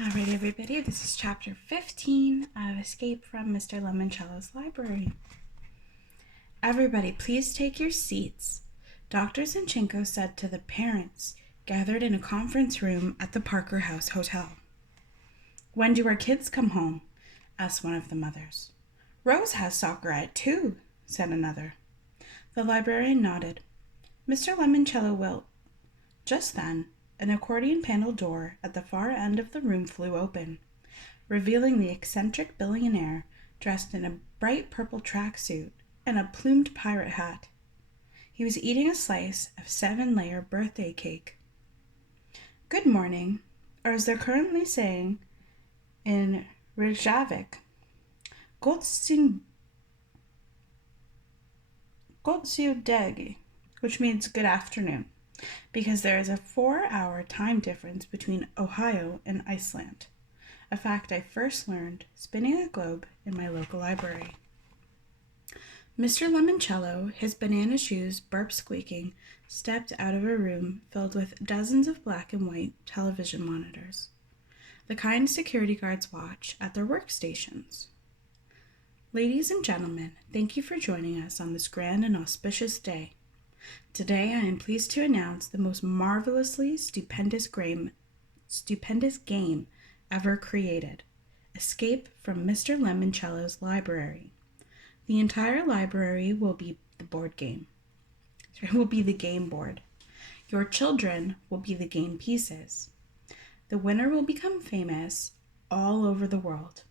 Alright, everybody, this is chapter 15 of Escape from Mr. Lemoncello's Library. Everybody, please take your seats, Dr. Zinchenko said to the parents gathered in a conference room at the Parker House Hotel. When do our kids come home? Asked one of the mothers. Rose has soccer at 2, said another. The librarian nodded. Mr. Lemoncello will. Just then, an accordion panel door at the far end of the room flew open, revealing the eccentric billionaire dressed in a bright purple tracksuit and a plumed pirate hat. He was eating a slice of 7-layer birthday cake. Good morning, or as they're currently saying in Reykjavik, Godsjudegi, which means good afternoon, because there is a 4-hour time difference between Ohio and Iceland, a fact I first learned spinning a globe in my local library. Mr. Lemoncello, his banana shoes burp squeaking, stepped out of a room filled with dozens of black and white television monitors. The kind security guards watch at their workstations. Ladies and gentlemen, thank you for joining us on this grand and auspicious day. Today I am pleased to announce the most marvelously stupendous game ever created, Escape from Mr. Lemoncello's Library. The entire library will be the board game. It will be the game board. Your children will be the game pieces. The winner will become famous all over the world.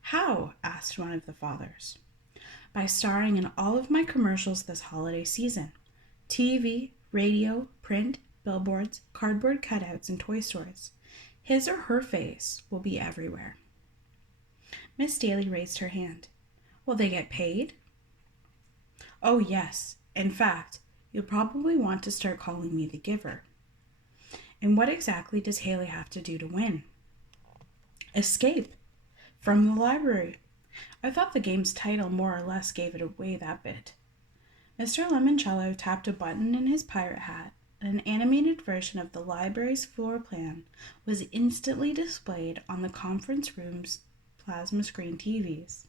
How? Asked one of the fathers. By starring in all of my commercials this holiday season. TV, radio, print, billboards, cardboard cutouts, and toy stores. His or her face will be everywhere. Miss Daly raised her hand. Will they get paid? Oh, yes. In fact, you'll probably want to start calling me the giver. And what exactly does Haley have to do to win? Escape from the library. I thought the game's title more or less gave it away that bit. Mr. Lemoncello tapped a button in his pirate hat, and an animated version of the library's floor plan was instantly displayed on the conference room's plasma screen TVs.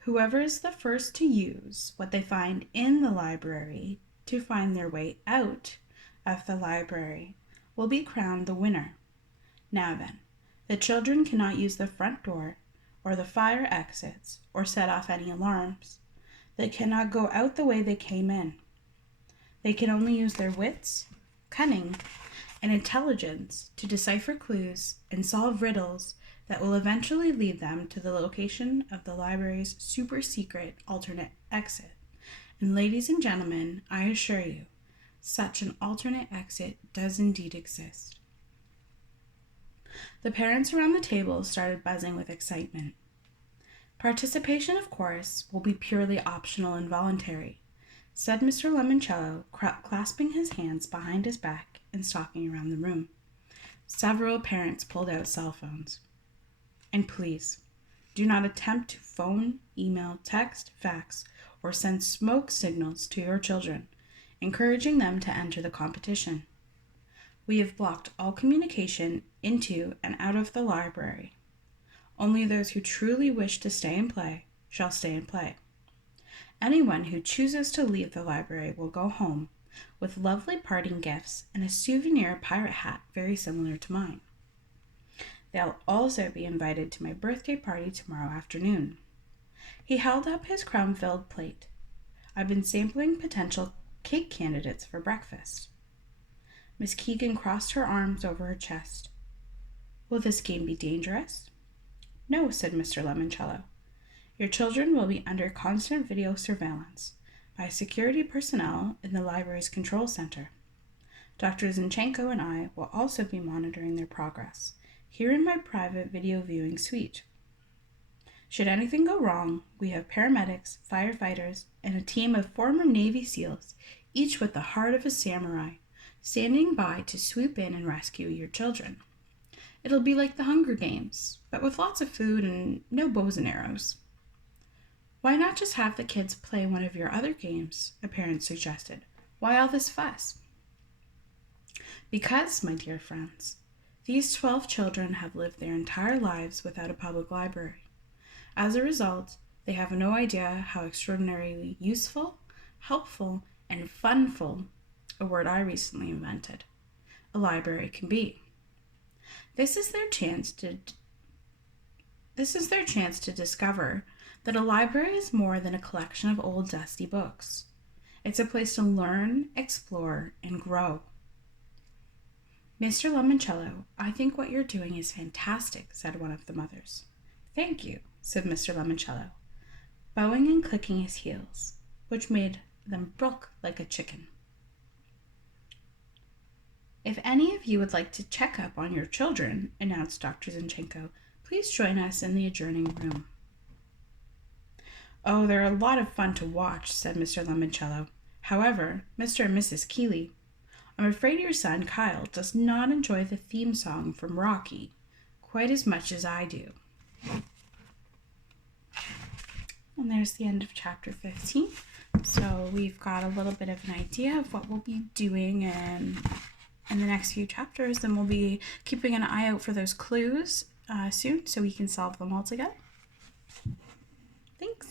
Whoever is the first to use what they find in the library to find their way out of the library will be crowned the winner. Now then, the children cannot use the front door or the fire exits or set off any alarms. They cannot go out the way they came in. They can only use their wits, cunning, and intelligence to decipher clues and solve riddles that will eventually lead them to the location of the library's super secret alternate exit. And ladies and gentlemen, I assure you, such an alternate exit does indeed exist. The parents around the table started buzzing with excitement. Participation, of course, will be purely optional and voluntary, said Mr. Lemoncello, clasping his hands behind his back and stalking around the room. Several parents pulled out cell phones. And please, do not attempt to phone, email, text, fax, or send smoke signals to your children, encouraging them to enter the competition. We have blocked all communication into and out of the library. Only those who truly wish to stay and play shall stay and play. Anyone who chooses to leave the library will go home with lovely parting gifts and a souvenir pirate hat very similar to mine. They'll also be invited to my birthday party tomorrow afternoon. He held up his crumb-filled plate. I've been sampling potential cake candidates for breakfast. Miss Keegan crossed her arms over her chest. Will this game be dangerous? No, said Mr. Lemoncello. Your children will be under constant video surveillance by security personnel in the library's control center. Dr. Zinchenko and I will also be monitoring their progress here in my private video viewing suite. Should anything go wrong, we have paramedics, firefighters, and a team of former Navy SEALs, each with the heart of a samurai, standing by to swoop in and rescue your children. It'll be like the Hunger Games, but with lots of food and no bows and arrows. Why not just have the kids play one of your other games? A parent suggested. Why all this fuss? Because, my dear friends, These 12 children have lived their entire lives without a public library. As a result, they have no idea how extraordinarily useful, helpful, and funful, a word I recently invented, a library can be. This is their chance to discover that a library is more than a collection of old dusty books. It's a place to learn, explore, and grow. Mr. Lemoncello, I think what you're doing is fantastic, said one of the mothers. Thank you, said Mr. Lemoncello, bowing and clicking his heels, which made them buck like a chicken. If any of you would like to check up on your children, announced Dr. Zinchenko, please join us in the adjoining room. Oh, they're a lot of fun to watch, said Mr. Lemoncello. However, Mr. and Mrs. Keeley, I'm afraid your son Kyle does not enjoy the theme song from Rocky quite as much as I do. And there's the end of chapter 15. So we've got a little bit of an idea of what we'll be doing in the next few chapters, and we'll be keeping an eye out for those clues soon so we can solve them all together. Thanks.